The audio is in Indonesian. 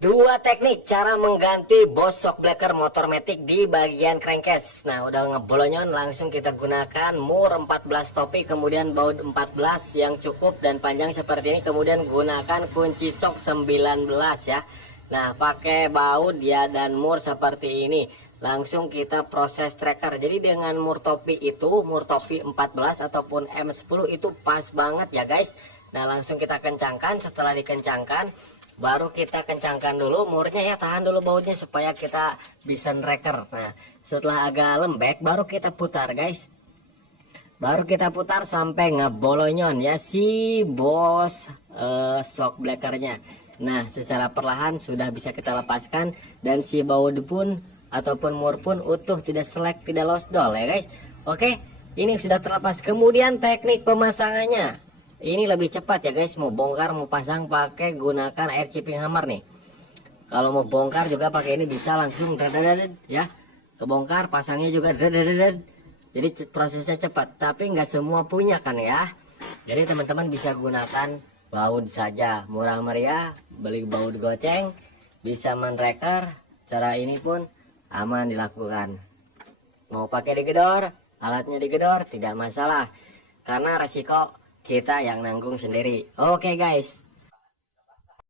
Dua teknik cara mengganti Boss Shockbreaker motor matic di bagian crankcase. Nah, udah ngebolonyon, langsung kita gunakan mur 14 topi, kemudian baut 14 yang cukup dan panjang seperti ini, kemudian gunakan kunci shock 19 ya. Nah, pakai baut ya dan mur seperti ini. Langsung kita proses tracker. Jadi dengan mur topi itu, mur topi 14 ataupun M10 itu pas banget ya guys. Nah, langsung kita kencangkan. Setelah dikencangkan, baru kita kencangkan dulu murnya ya, tahan dulu bautnya supaya kita bisa tracker. Nah, setelah agak lembek baru kita putar guys. Baru kita putar sampai ngebolonyon ya si Boss shockbreakernya. Nah, secara perlahan sudah bisa kita lepaskan dan si baut pun ataupun mur pun utuh, tidak selek, tidak losdol ya guys. Oke, ini sudah terlepas. Kemudian teknik pemasangannya ini lebih cepat ya guys. Mau bongkar mau pasang pakai gunakan air chipping hammer nih. Kalau mau bongkar juga pakai ini bisa langsung ya. Kebongkar, pasangnya juga jadi prosesnya cepat, tapi nggak semua punya kan ya. Jadi teman-teman bisa gunakan baut saja, murah meriah, beli baut goceng, bisa mentracker. Cara ini pun aman dilakukan. Mau pakai digedor, alatnya digedor tidak masalah, karena resiko kita yang nanggung sendiri. Oke guys.